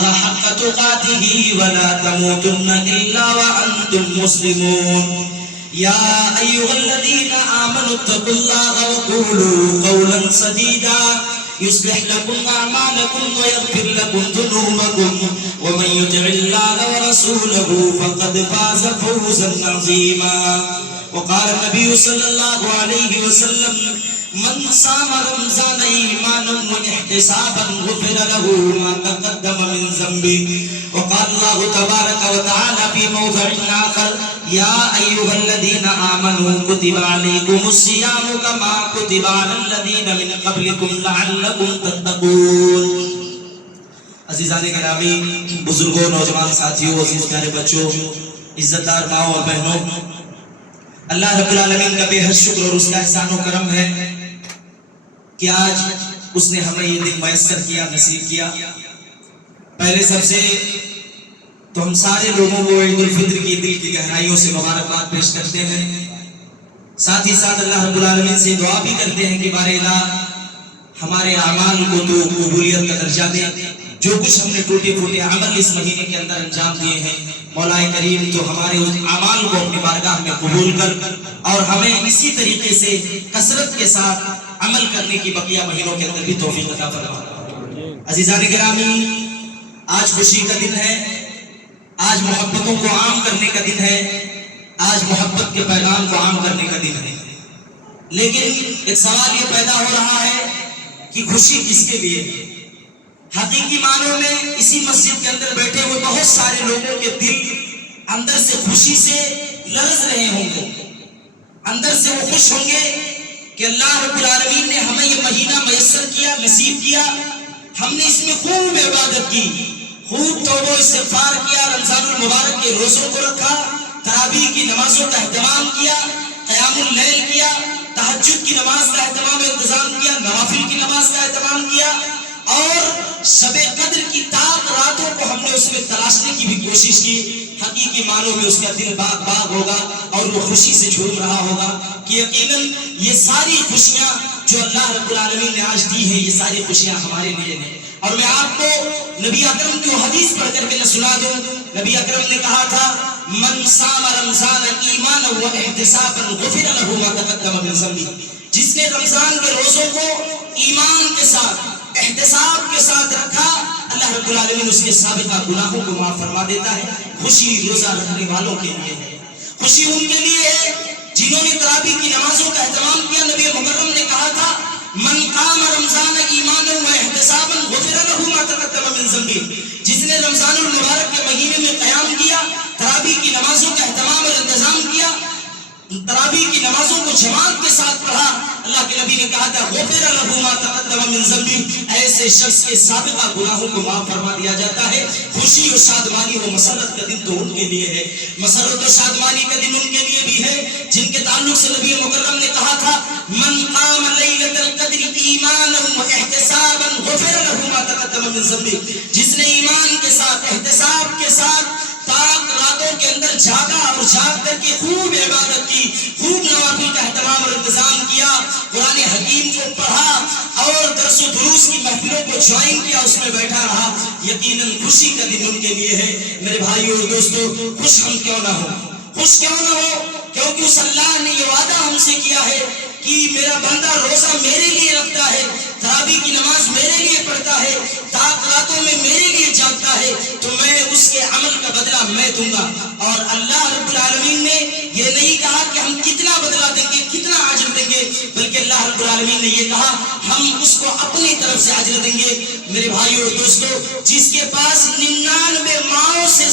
حق تقاته ولا تموتن إلا وأنتم مسلمون يا أيها الذين آمنوا اتقوا الله وقولوا قولا سديدا يصلح لكم أعمالكم ويغفر لكم ذنوبكم ومن يطع الله ورسوله فقد فاز فوزا عظيما. وقال النبي صلى الله عليه وسلم من صام رمضان ایمانا واحتسابا غفر له ما تقدم من ذنبه. وقال الله تبارك وتعالى في موضع آخر يا أيها الذين آمنوا كتب عليكم الصيام كما كتب على الذين من قبلكم لعلكم تتقون. عزیزان گرامی، بزرگوں، نوجوان ساتھیوں، عزیز پیارے بچوں، عزت دار ماؤں اور بہنوں، اللہ رب العالمین کا بے حد شکر اور اس کا احسان و کرم ہے کہ آج اس نے ہمیں یہ دن میسر کیا، نصیب کیا. پہلے سب سے تو ہم سارے لوگوں کو عید الفطر کی دل کی گہرائیوں سے مبارکباد پیش کرتے ہیں. ساتھ ہی ساتھ اللہ رب العالمین سے دعا بھی کرتے ہیں کہ بار الہ ہمارے اعمال کو تو قبولیت کا درجہ دے. جو کچھ ہم نے ٹوٹے پھوٹے عمل اس مہینے کے اندر انجام دیے ہیں، مولا کریم تو ہمارے اس اعمال کو اپنی بارگاہ میں قبول کر اور ہمیں اسی طریقے سے کثرت کے ساتھ عمل کرنے کی بقیہ مہینوں کے اندر بھی توفیق عطا فرما. عزیزان گرامی، آج خوشی کا دن ہے، آج محبتوں کو عام کرنے کا دن ہے، آج محبت کے پیغام کو عام کرنے کا دن ہے. لیکن ایک سوال یہ پیدا ہو رہا ہے کہ خوشی کس کے لیے ہے؟ حقیقی معنوں میں اسی مسجد کے اندر بیٹھے ہوئے بہت سارے لوگوں کے دل اندر سے خوشی سے لرز رہے ہوں گے، اندر سے وہ خوش ہوں گے کہ اللہ رب العالمین نے ہمیں یہ مہینہ میسر کیا، نصیب کیا. ہم نے اس میں خوب عبادت کی، خوب توبہ و استغفار کیا، رمضان المبارک کے روزوں کو رکھا، تراویح کی نمازوں کا اہتمام کیا، قیام اللیل کیا، تہجد کی نماز کا اہتمام و انتظام کیا، نوافل کی نماز کا اہتمام کیا، اور شب قدر کی تاک راتوں کو ہم نے اس میں تلاشنے کی بھی کوشش کی. حقیقی معنوں میں اس کا دل باغ باغ ہوگا اور وہ خوشی سے جھوم رہا ہوگا کہ یقیناً یہ ساری خوشیاں جو اللہ رب العالمین نے آج دی ہیں، یہ ساری خوشیاں ہمارے لیے ہیں. اور میں آپ کو نبی اکرم کی حدیث پڑھ کر کے نہ سنا دوں. نبی اکرم نے کہا تھا من صام رمضان ایمانا واحتسابا غفر له ما تقدم من ذنبه. جس نے رمضان کے روزوں کو ایمان کے ساتھ، احتساب کے ساتھ رکھا، اللہ رب العالمین اس کے سابقہ گناہوں کو معاف فرما دیتا ہے. خوشی روزہ رکھنے والوں کے لیے ہے، خوشی ان کے لیے ہے جنہوں نے تراویح کی نمازوں کا اہتمام کیا. نبی مکرم نے کہا تھا من قام رمضان ایمانا واحتسابا غفر له ما تقدم من ذنبه. جس نے رمضان المبارک کے مہینے میں قیام کیا، تراویح کی نمازوں کا اہتمام اور انتظام کیا، تراویح کی نمازوں کو جماعت کے ساتھ پڑھا، اللہ کے نبی نے کہا تھا غفر له ما تقدم من ذنبه. ایسے شخص کے سابقہ گناہوں کو معاف فرما دیا جاتا ہے. خوشی اور شادمانی و مسرت کا دن تو ان کے لیے ہے، مسرت و شادمانی کا دن ان کے لیے بھی ہے جن کے تعلق سے نبی مکرم نے کہا تھا من قام لیلۃ القدر ایمانا واحتسابا غفر له ما تقدم من ذنبه. جس نے ایمان کے ساتھ، احتساب کے ساتھ تاک راتوں کے اندر جاگا اور جاگ کر کے خوب عبادت کی، خوب نوافل کا اہتمام اور انتظام کیا، قرآن حکیم کو پڑھا اور درس و دروس کی محفلوں کو جوائن کیا، اس میں بیٹھا رہا، یقیناً خوشی کا دن ان کے لیے ہے. میرے بھائیو اور دوستو، خوش ہم کیوں نہ ہو، خوش کیوں نہ ہو، کیونکہ اس اللہ نے یہ وعدہ ہم سے کیا ہے کہ میرا بندہ روزہ میرے لیے رکھتا ہے، تراویح کی نماز میرے لیے پڑھتا ہے، تاک راتوں میں میرے لیے جاگتا ہے، تو میں اس کے عمل کا بدلہ میں دوں گا. اور اللہ رب العالمین نے یہ نہیں کہا کہ ہم کتنا بدلہ دیں گے، کتنا اجر دیں گے، بلکہ اللہ رب العالمین نے یہ کہا ہم اس کو اپنی طرف سے اجر دیں گے. میرے بھائیو اور دوستو، جس کے پاس 99 ماؤں سے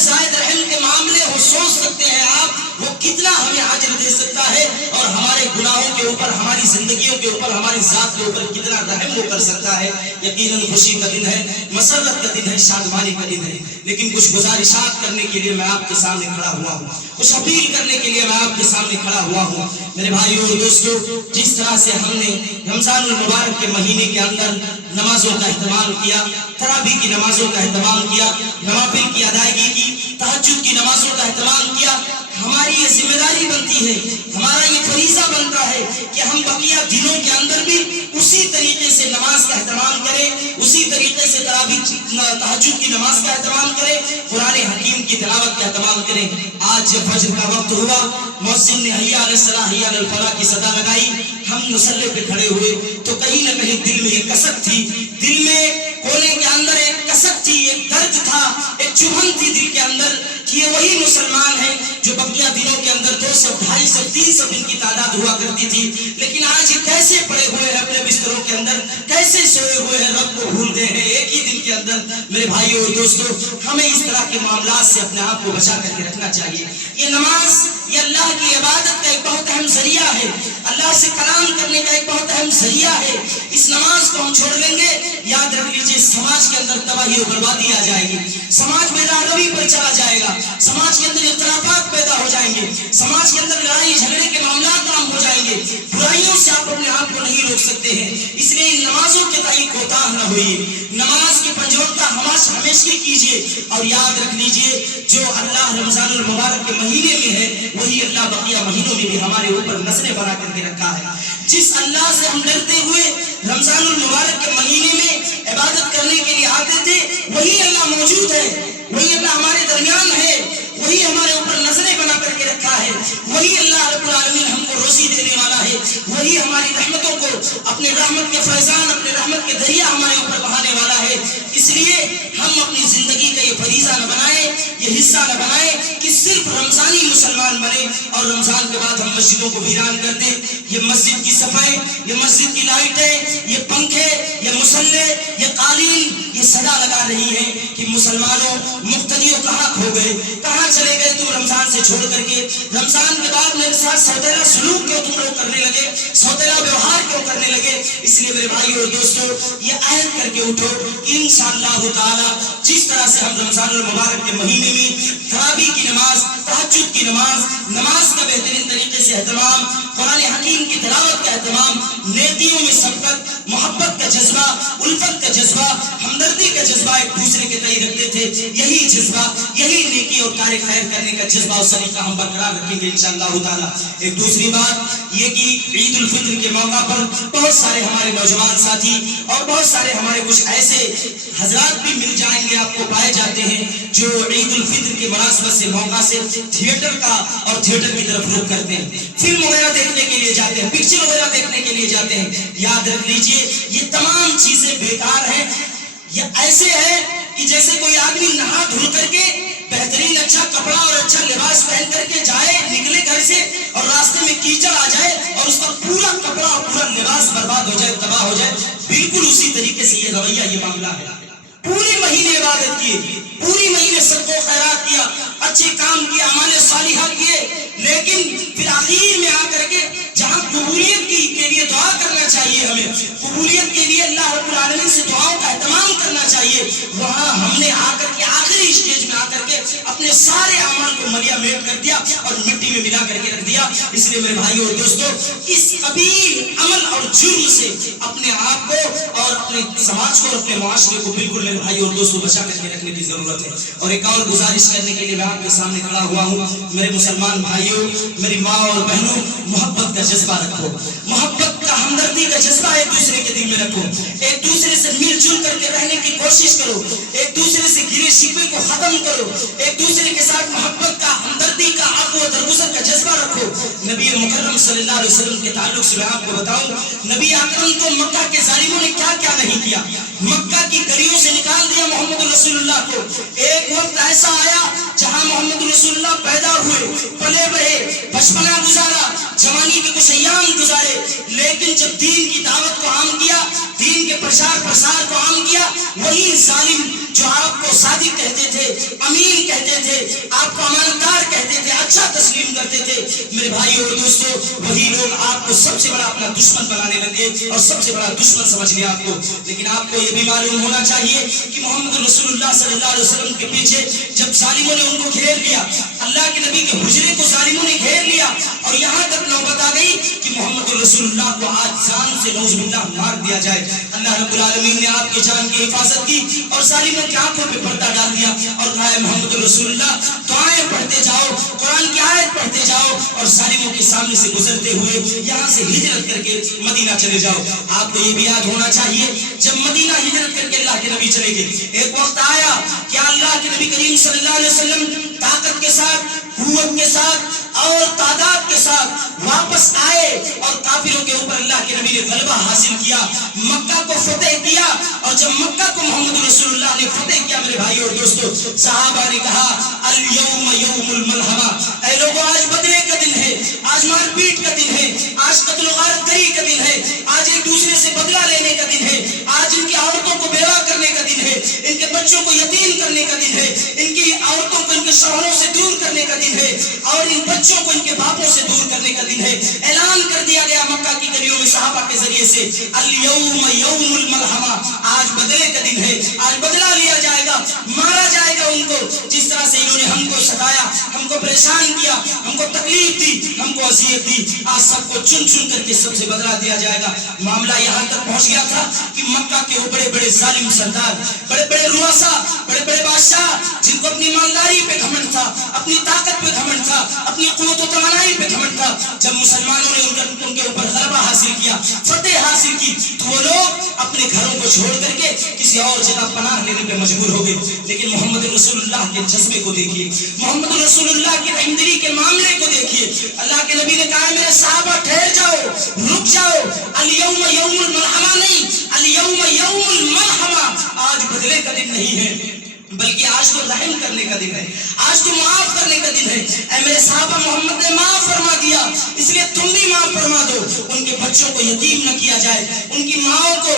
زائد رحم کے معاملے ہو، سوچ سکتے ہیں آپ وہ کتنا ہمیں اجر دے سکتا ہے اور ہمارے گناہوں کے اوپر، ہماری زندگیوں کے اوپر، ہماری ذات کے اوپر کتنا رحم وہ کر سکتا ہے. یقیناً خوشی کا دن ہے، مسرت کا دن ہے، شادمانی کا دن ہے. لیکن کچھ گزارشات کرنے کے لیے میں آپ کے سامنے کھڑا ہوا ہوں، کچھ اپیل کرنے کے لیے میں آپ کے سامنے کھڑا ہوا ہوں۔ میرے بھائیو اور دوستو، جس طرح سے ہم نے رمضان المبارک کے مہینے کے اندر نمازوں کا اہتمام کیا، تراویح کی نمازوں کا اہتمام کیا، نوافل کی ادائیگی کی، تہجد کی نمازوں کا اہتمام کیا، ہماری یہ ذمہ داری بنتی ہے، ہمارا یہ فریضہ بنتا ہے کہ ہم بقیہ دنوں کے اندر بھی اسی طریقے سے نماز کا اہتمام کریں، اسی طریقے سے تراویح تہجد کی نماز کا اہتمام کریں، قرآن حکیم کی تلاوت کا اہتمام کریں۔ آج جب فجر کا وقت ہوا، مؤذن نے حی علی الصلاۃ حی علی الفلاح کی صدا لگائی، ہم مصلی پہ کھڑے ہوئے تو کہیں نہ کہیں دل میں یہ کسک تھی، دل میں کونے کے اندر ایک کسک تھی، ایک درد تھا، ایک چبھن تھی دل کے اندر کہ یہ وہی مسلمان ہیں جو بقیہ دنوں کے اندر 200 250 300 ان کی تعداد ہوا کرتی تھی، لیکن آج یہ کیسے پڑے ہوئے ہیں اپنے بستروں کے اندر، کیسے سوئے ہوئے ہیں، رب کو بھول گئے ہیں ایک ہی دن کے اندر۔ میرے بھائیو اور دوستو، ہمیں اس طرح کے معاملات سے اپنے آپ کو بچا کر کے رکھنا چاہیے۔ یہ نماز، یہ اللہ کی عبادت کا ایک بہت اہم ذریعہ ہے، اللہ سے کلام کرنے کا ایک بہت اہم ذریعہ ہے۔ اس نماز کو ہم چھوڑ لیں گے، یاد رکھ لیجیے سماج کے اندر تباہی و بربادی آ جائے گی، سماج بے روی پر چلا جائے گا، سماج کے اندر اختلافات پیدا ہو جائیں گے، سماج کے اندر لڑائی جھگڑے کے معاملات عام ہو جائیں گے، برائیوں سے آپ اپنے آپ کو نہیں روک سکتے ہیں۔ اس لیے ان نمازوں کے تئیں کوتاہ نہ ہوئیے، نماز کی پنجورتا ہمیشہ کیجیے، اور یاد رکھ لیجیے جو اللہ رمضان المبارک کے مہینے میں ہے وہی اللہ بقیہ مہینوں میں بھی ہمارے اوپر نظریں بنا کر کے رکھا ہے۔ جس اللہ سے ہم ڈرتے ہوئے رمضان المبارک کے مہینے میں عبادت کرنے کے لیے آتے تھے، وہی اللہ موجود ہے، وہی اللہ ہمارے درمیان ہے، وہی ہمارے اوپر نظریں بنا کر کے رکھا ہے، وہی اللہ رب العالمین ہم کو روزی دینے والا ہے، وہی ہماری رحمتوں کو اپنے رحمت کے فیضان، اپنے رحمت کے دریا ہمارے اوپر بہانے والا ہے۔ اس لیے ہم اپنی زندگی کا یہ فریضہ نہ بنائیں، یہ حصہ نہ بنائیں کہ صرف رمضانی مسلمان بنے اور رمضان کے بعد ہم مسجدوں کو ویران کر دیں۔ یہ مسجد کی صفائی، یہ مسجد کی لائٹیں، یہ پنکھے، یہ مصلے، یہ قالین، یہ صدا لگا رہی ہے کہ مسلمانوں مقتدیوں کہاں کھو گئے، کہاں چلے گئے تم رمضان سے چھوڑ کر کے، رمضان کے بعد میرے ساتھ سوتیلا سلوک کیوں تم لوگ کرنے لگے، سوتیلا ویوہار کیوں کرنے لگے۔ اس لیے میرے بھائیو اور دوستو، یہ عہد کر کے اٹھو کہ انشاءاللہ تعالی جس طرح سے ہم رمضان المبارک کے مہینے میں تراویح کی نماز، تہجد کی نماز کا بہترین طریقے سے اہتمام، قرآن حکیم کی تلاوت کا اہتمام، نیکیوں میں سبقت، محبت کا جذبہ، الفت کا جذبہ، ہمدردی کا جذبہ ایک دوسرے کے تئیں رکھتے تھے، یہی جذبہ، یہی نیکی اور کار خیر کرنے کا جذبہ اور سلیقہ ہم برقرار رکھیں گے انشاءاللہ تعالی۔ ایک دوسری بات یہ کہ عید الفطر کے موقع پر بہت سارے ہمارے نوجوان ساتھی اور بہت سارے ہمارے کچھ ایسے حضرات بھی مل جائیں گے، آپ کو پائے جاتے ہیں جو عید الفطر کے مناسبت سے موقع سے تھیٹر کا اور تھیٹر کی طرف رخ کرتے ہیں، فلم وغیرہ دیکھنے کے لیے جاتے ہیں، پکچر وغیرہ دیکھنے کے لیے جاتے ہیں۔ یاد رکھ لیجئے یہ تمام چیزیں بیکار ہیں۔ یہ ایسے ہے کہ جیسے کوئی آدمی نہا دھل کر کے بہترین اچھا کپڑا اور اچھا لباس پہن کر کے جائے، نکلے گھر سے اور راستے میں کیچڑ آ جائے اور اس کا پورا کپڑا اور پورا لباس برباد ہو جائے، تباہ ہو جائے، بالکل اسی طریقے سے یہ رویہ، یہ معاملہ ہے۔ پورے مہینے عبادت کیے، پوری مہینے صدقہ و خیرات کیا، اچھے کام کیے، اعمال صالحہ کیے، لیکن پھر آخر میں آ کر کے جہاں قبولیت کے لیے دعا کرنا چاہیے، ہمیں قبولیت کے لیے اللہ رب العالمین سے دعاؤں کا اہتمام کرنا چاہیے، وہاں ہم نے آ کر کے آخری اسٹیج میں آ کر کے اپنے سارے اعمال کو ملیا میٹ کر دیا اور مٹی میں ملا کر کے رکھ دیا۔ اس لیے میرے بھائیو اور دوستو، اس قبیح عمل اور جرم سے اپنے آپ کو اور اپنے سماج کو اور اپنے معاشرے کو بالکل میرے بھائیو اور دوستو بچا کر کے رکھنے کی ضرورت ہے۔ اور ایک اور گزارش کرنے کے لیے میں آپ کے سامنے کھڑا ہوا ہوں، میرے مسلمان بھائیوں، میری ماں اور بہنوں، محبت کا جذبہ رکھو، محبت کا، ہمدردی کا جذبہ ایک دوسرے کے دل میں رکھو، ایک دوسرے سے مل جل کر کے رہنے کی کوشش کرو، ایک دوسرے سے گرے شکوے کو ختم کرو، ایک دوسرے کے ساتھ محبت کا، ہمدردی کا، عفو و درگزر کا جذبہ رکھو۔ نبی مکرم صلی اللہ علیہ وسلم کے تعلق سے میں آپ کو بتاؤں، نبی اکرم کو مکہ کے ظالموں نے کیا کیا نہیں کیا، مکہ کی گلیوں سے نکال دیا محمد رسول اللہ کو۔ ایک وقت ایسا آیا جہاں محمد رسول اللہ پیدا ہوئے، پلے بڑھے، بچپنا گزارا، جوانی کے کچھ ایام گزارے، لیکن جب دین کی دعوت کو عام کیا، دین کے پرچار پرسار کو عام کیا، وہی ظالم جو آپ کو صادق کہتے تھے، امین کہتے تھے، آپ کو امانتدار کہتے تھے، اچھا تسلیم کرتے تھے میرے بھائی اور دوستو وہی لوگ آپ کو سب سے بڑا اپنا دشمن بنانے لگے اور سب سے بڑا دشمن سمجھ لیا آپ کو. لیکن آپ کو یہ بھی معلوم ہونا چاہیے کہ محمد رسول اللہ صلی اللہ علیہ وسلم کے پیچھے جب ظالموں نے ان کو گھیر لیا, اللہ کے نبی کے حجرے کو ظالموں نے گھیر لیا اور یہاں تک نوبت آ گئی کہ محمد رسول اللہ کو آج جان سے نعوذ باللہ مار دیا جائے. اللہ رب العالمین نے آپ کی جان کی حفاظت کی اور ظالموں کی آنکھوں پہ پردہ ڈال دیا اور کہا ہے محمد رسول اللہ دعائیں پڑھتے جاؤ, قرآن کی آیت پڑھتے جاؤ اور ظالموں کے سامنے سے گزرتے ہوئے یہاں سے ہجرت کر کے مدینہ چلے جاؤ. آپ کو یہ بھی یاد ہونا چاہیے جب مدینہ ہجرت کر کے اللہ کے نبی چلے گئے, ایک وقت آیا کہ اللہ کے نبی کریم صلی اللہ علیہ وسلم طاقت کے ساتھ, قوت کے ساتھ اور تعداد کے ساتھ واپس آئے اور کافروں کے اوپر اللہ کے نبی نے غلبہ حاصل کیا, مکہ کو فتح کیا. اور جب مکہ کو محمد رسول اللہ نے فتح کیا میرے بھائی اور دوستو, صحابہ نے کہا الیوم یوم الملحمہ, اے لوگوں آج بدلے کا دن ہے, آج مار پیٹ کا دن ہے, آج قتل و غارت گری کا دن ہے, آج ایک دوسرے سے بدلہ لینے کا دن ہے, آج ان کی عورتوں کو بیوہ کرنے کا دن ہے, ان کے بچوں کو یتیم کرنے کا دن ہے, ان کی عورتوں کو ان کے شوہروں سے دور کرنے کا دن ہے اور ان بچوں کو ان کے باپوں سے دور کرنے کا دن ہے. اعلان کر دیا گیا مکہ کی گلیوں میں صحابہ کے ذریعے سے الیوم یوم الملحمہ, آج بدلے کا دن ہے, آج بدلہ لیا جائے گا, مارا جائے گا ان کو. جس طرح سے انہوں نے ہم کو ستایا, ہم کو پریشان کیا, ہم کو تکلیف دی, ہم کو اذیت دی, آج سب کو چن چن کر کے سب سے بدلہ دیا جائے گا. معاملہ یہاں تک پہنچ گیا تھا کہ مکہ کے وہ بڑے بڑے ظالم سردار, بڑے بڑے رؤسا, بڑے بڑے بادشاہ جن کو اپنی مالداری پہ گھمنڈ تھا, اپنی طاقت پہ گھمنڈ تھا, اپنی قوت و توانائی پہ گھمنڈ تھا, جب مسلمانوں نے ان کے اوپر غلبہ حاصل کیا, فتح حاصل کی, تو وہ لوگ اپنے گھروں کو چھوڑ کر کے کسی اور جگہ پناہ لینے پہ مجبور ہو گئے. لیکن محمد رسول اللہ کے جذبے کو دیکھیے, محمد رسول اللہ کی رحمدلی کے معاملے کو دیکھیے. اللہ کے نبی نے کہا میرے صحابہ ٹھہر جاؤ, رک جاؤ, الیوم یوم الملحمہ نہیں, الیوم یوم الملحمہ, آج بدلے کا دن نہیں ہے بلکہ آج تو رحم کرنے کا دن ہے, آج تو معاف کرنے کا دن ہے. اے میرے صحابہ محمد نے معاف فرما دیا, اس لیے تم بھی معاف فرما دو. ان کے بچوں کو یتیم نہ کیا جائے, ان کی ماؤں کو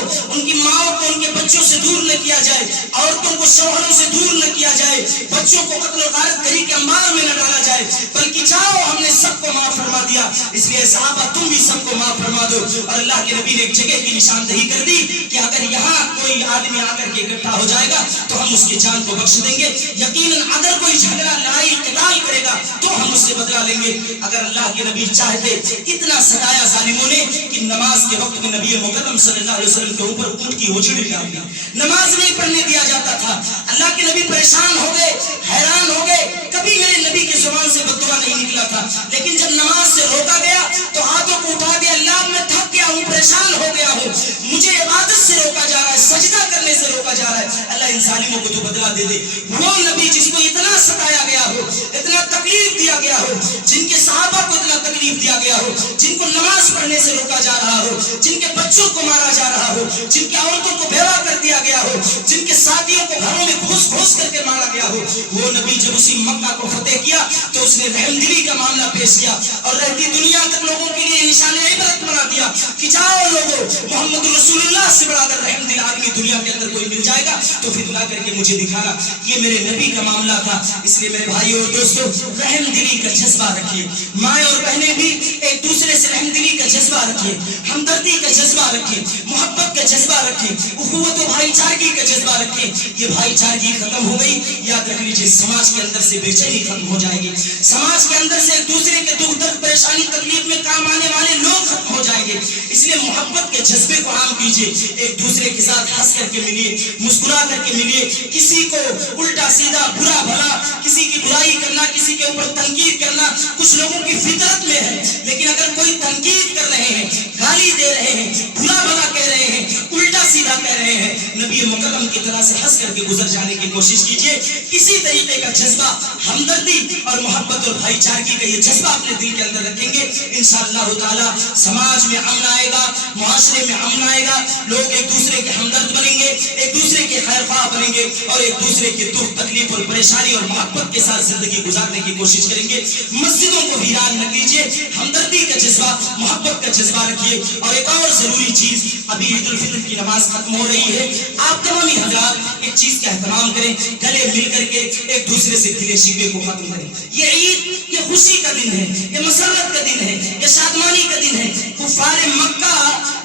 ان کے بچوں سے دور نہ کیا جائے, عورتوں کو شوہروں سے دور نہ کیا جائے, بچوں کو قتل و غارت گری کے انبار میں نہ ڈالا جائے, بلکہ جاؤ ہم نے سب کو معاف فرما دیا. اس لیے صحابہ تم بھی سب کو معاف فرما دو. اور اللہ کے نبی نے ایک جگہ کی نشاندہی کر دی کہ اگر یہاں کوئی آدمی آ کر کے اکٹھا ہو جائے گا تو ہم اس کی جان کو بخش دیں گے. یقیناً اگر کوئی جھگڑا لڑائی قتال کرے گا تو ہم اس سے بدلہ لیں گے. اگر اللہ کے نبی چاہتے, اتنا ستایا ظالموں نے کہ نماز کے وقت میں نبی مکرم صلی اللہ علیہ وسلم کے اوپر اونٹ کی ہوجڑی ڈال دی, نماز نہیں پڑھنے دیا جاتا تھا. اللہ کے نبی پریشان ہو گئے, حیران ہو گئے, کبھی میرے نبی کی زبان سے بد دعا نہیں نکلا تھا. لیکن جب نماز سے روکا گیا تو ہاتھوں کو اٹھا دیا, اللہ میں تھک گیا ہوں, پریشان ہو گیا ہوں, مجھے عبادت سے روکا جا رہا ہے, سجدہ کرنے سے روکا جا رہا ہے, اللہ ان ظالموں کو تو بدلہ دے دے. وہ نبی جس کو اتنا ستایا گیا ہو, اتنا تکلیف دیا گیا ہو, جن کے صحابہ کو اتنا تکلیف دیا گیا ہو, جن کو نماز پڑھنے سے روکا جا رہا ہو, جن کے بچوں کو مارا جا رہا ہو, جن کی عورتوں کو بیوہ کر دیا گیا ہو, جن کے ساتھیوں کو گھروں میں گھس گھس کر کے مارا گیا ہو, وہ نبی جب اسی مکہ کو فتح کیا تو اس نے رحم دلی کا معاملہ پیش کیا اور رہتی دنیا تک لوگوں کے لیے نشان عبرت بنا دیا کہ جاؤ لوگوں, محمد رسول اللہ سے بڑا اگر رحم دل آدمی دنیا کے اندر کوئی مل جائے گا تو پھر لا کر کے مجھے دکھانا. یہ میرے نبی کا معاملہ تھا. اس لیے میرے بھائی اور دوستو رحم دلی کا جذبہ رکھیے, مائیں اور بہنیں بھی ایک دوسرے سے رحم دلی کا جذبہ رکھیے, ہمدردی کا جذبہ رکھیے, محبت کا جذبہ رکھیے, اخوت و بھائی چارگی کا جذبہ رکھیے. یہ بھائی چارگی ختم ہو گئی, یاد رکھ لیجیے سماج کے اندر سے بے چینی ختم ہو جائے گی, سماج کے اندر سے ایک دوسرے کے دکھ درد پریشانی تکلیف میں کام آنے والے لوگ ختم ہو جائیں گے. اس لیے محبت کے جذبے کو عام کیجیے, ایک دوسرے کے ساتھ ہنس کر کے ملیے, مسکرا کر کے ملیے. کسی کو الٹا سیدھا برا بھلا کسی کی برائی کرنا, کسی کے اوپر تنقید کرنا کچھ لوگوں کی فطرت میں ہے. لیکن اگر کوئی تنقید کر رہے ہیں, گالی دے رہے ہیں, برا بھلا کہہ رہے ہیں, الٹا سیدھا کہہ رہے ہیں, نبی مکرم کی طرح سے ہنس کر کے گزر جانے کی کوشش کیجیے. اسی طریقے کا جذبہ ہمدردی اور محبت اور بھائی چارگی کا یہ جذبہ اپنے دل کے اندر رکھیں گے, انشاءاللہ تعالی سماج میں امن آئے گا, معاشرے میں امن آئے گا, لوگ ایک دوسرے کے ہمدرد بنیں گے, ایک دوسرے کے خیر خواہ بنیں گے اور ایک دوسرے کے دکھ تکلیف اور پریشانی اور محبت کے ساتھ زندگی گزارنے کی کوشش کریں گے. مسجدوں کو ویران نہ کیجیے, ہمدردی کا جذبہ, محبت کا جذبہ رکھیے. اور ایک اور ضروری چیز, ابھی عید الفطر کی نماز ختم ہو رہی ہے, آپ تمامی حضرات ایک چیز کا اہتمام کریں, گلے مل کر کے ایک دوسرے سے گلے شکوے کو ختم کریں. یہ عید یہ خوشی کا دن ہے, یہ مسرت کا دن ہے, یہ شادمانی کا دن ہے. کفار مکہ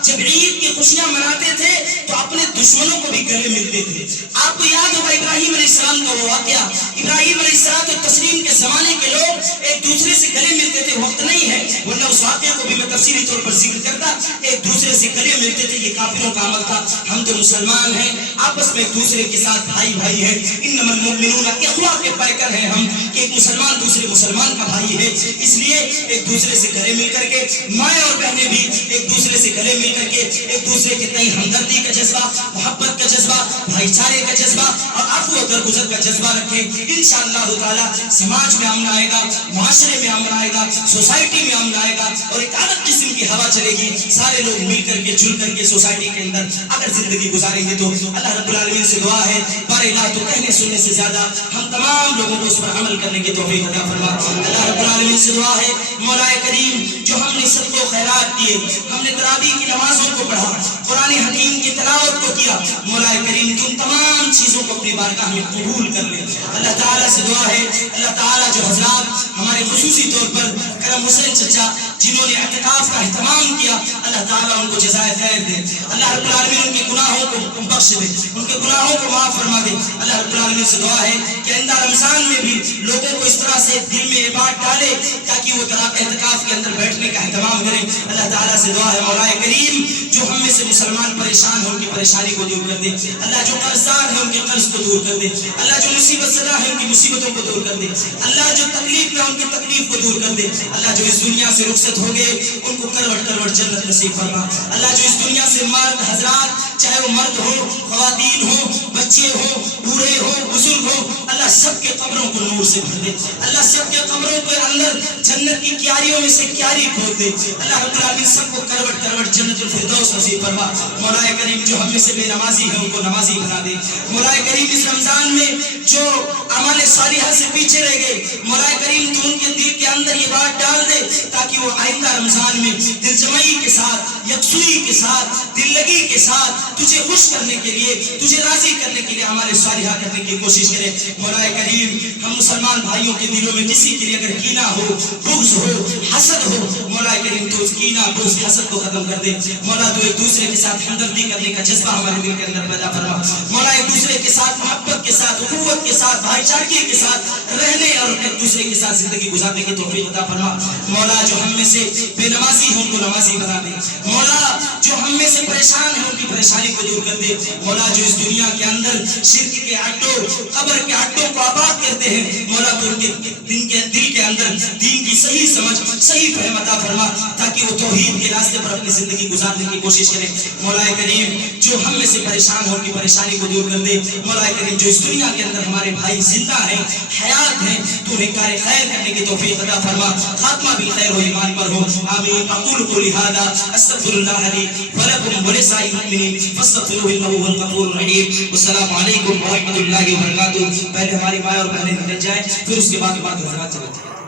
جب عید کی خوشیاں مناتے تھے تو اپنے دشمنوں کو بھی گلے ملتے تھے. آپ کو یاد ہوگا ابراہیم علیہ السلام کا وہ واقعہ, ابراہیم علیہ السلام کے زمانے کے لوگ ایک دوسرے سے گلے ملتے تھے. وقت نہیں ہے ورنہ اس واقعے کو بھی میں تفصیلی طور پر ذکر کرتا. ایک دوسرے سے گلے ملتے تھے, یہ کافروں کا عمل تھا. ہم تو مسلمان ہیں, آپس میں ایک دوسرے کے ساتھ بھائی بھائی ہیں. انما المؤمنون اخوہ کے پیکر ہیں ہم, کہ ایک مسلمان دوسرے مسلمان کا بھائی ہے. اس لیے ایک دوسرے سے گلے مل کر کے مائیں اور بہنیں بھی ایک دوسرے سے گلے مل کر کے ایک دوسرے کے تئیں ہمدردی کا جذبہ, محبت کا جذبہ, بھائی چارے کا جذبہ اور عفو و درگزر کا جذبہ رکھیں. انشاءاللہ تعالی سماج میں امن آئے گا, معاشرے میں امن آئے گا, سوسائٹی میں امن آئے گا اور ایک الگ قسم کی ہوا چلے گی. سارے لوگ مل کر کے جل کر کے سوسائٹی کے اندر اگر زندگی گزاریں گے تو اللہ رب العالمین سے دعا ہے بار الہ تو کہنے سننے سے زیادہ ہم تمام لوگوں کو اس پر عمل کرنے کی توفیق عطا فرما. اللہ رب العالمین سے دعا ہے مولا کریم جو ہم نے صدقہ و خیرات کیے, ہم نے تراویح کی نمازوں کو پڑھا, قرآن حکیم کی تلاوت کو کیا, مولا کریم تم تمام چیزوں کو اپنی بارگاہ میں قبول کر لے. اللہ تعالیٰ سے دعا ہے اللہ تعالیٰ جو حضرات ہمارے خصوصی طور پر کرم حسین چچا جنہوں نے اعتکاف کا اہتمام کیا, اللہ تعالیٰ ان کو جزائے خیر دے. اللہ رب العالمین ان کے گناہوں کو بخش دے, ان کے گناہوں کو معاف فرما دے. اللہ رب العالمین سے دعا ہے کہ آئندہ رمضان میں بھی لوگوں کو اس طرح سے دل میں یہ بات ڈالے تاکہ وہ اعتکاف کے اندر بیٹھنے کا اہتمام کریں. اللہ تعالیٰ سے دعا ہے مولا کریم جو ہم میں سے مسلمان پریشان ہیں ان کی پریشانی کو دور کر دے. اللہ جو قرض دار ہیں ان کے قرض کو دور کر دے. اللہ جو مصیبت زدہ ہیں ان کی مصیبتوں کو دور کر دے. اللہ جو تکلیف میں ان کی تکلیف کو دور کر دے. اللہ جو اس دنیا سے رخصت ہو گئے ان کو کروٹ کروٹ جنت نصیب فرما. اللہ جو اس دنیا سے مرد حضرات چاہے وہ مرد ہو, خواتین ہو, بچے ہو, بوڑھے ہو, بزرگ ہو, اللہ سب کے قبروں کو نور سے بھر دے. اللہ سب کے قبروں کے اندر جنت کی کیاریوں میں سے کیاری کھود دے. اللہ رب العالمین سب کو کروٹ کروٹ جنت الفردوس نصیب فرما. مولا کریم جو ہم میں سے بے نمازی ہیں ان کو نمازی بنا دے. مولا کریم اس رمضان میں جو اعمال صالحہ سے پیچھے رہ گئے, مولا کریم تو ان کے دل کے اندر یہ بات ڈال دے تاکہ وہ آئندہ رمضان میں دل جمعی کے ساتھ, یکسوئی کے ساتھ, دل لگی کے ساتھ تجھے خوش کرنے کے لیے, تجھے راضی کرنے کے لیے اعمال صالحہ کرنے کی کوشش کرے. مولا کریم ہم مسلمان بھائیوں کے دلوں میں کسی کے لیے اگر کینہ ہو, بغض ہو, حسد ہو, مولا کریم تو اس کینہ, بغض, حسد کو ختم کر دے. مولا تو ایک دوسرے کے ساتھ ہمدردی کرنے کا جذبہ ہمارے دل کے اندر پیدا فرما. مولا ایک دوسرے کے ساتھ محبت کے ساتھ, اخوت کے ساتھ, بھائی چارگی کے ساتھ رہنے اور ایک دوسرے کے ساتھ زندگی گزارنے کی توفیق عطا فرما. مولا جو ہم میں سے بے نمازی ہیں ان کو نمازی بنا دے. مولا جو ہم میں سے پریشان ہیں ان کی پریشانی کو دور کر دے. مولا جو اس دنیا کے اندر شرک کے اڈوں, قبر کے اڈوں کو آباد کرتے ہیں, مولا تو ان کے دل کے اندر دین کی صحیح سمجھ, صحیح فہم عطا فرما تاکہ وہ توحید کے راستے پر اپنی زندگی گزارنے کی کوشش کریں. مولا کریم جو ہم میں سے پریشان ہیں ان کی پریشانی کو دور کر دے. مولا کریم جو اس دنیا کے اندر ہمارے بھائی زندہ ہیں, حیات ہیں, تو انہیں کار خیر کرنے کی توفیق عطا فرما. خاتمہ بالخیر و ایمان پر ہو. آمین. اقول قولی ھذا استغفر اللہ لی ولکم ولسائر المؤمنین فاستغفروہ انہ هو الغفور الرحیم. السلام علیکم ورحمۃ اللہ وبرکاتہ. پہلے ہماری مائیں اور بہنیں نکل جائیں, پھر اس کے بعد حضرات چلے جائیں.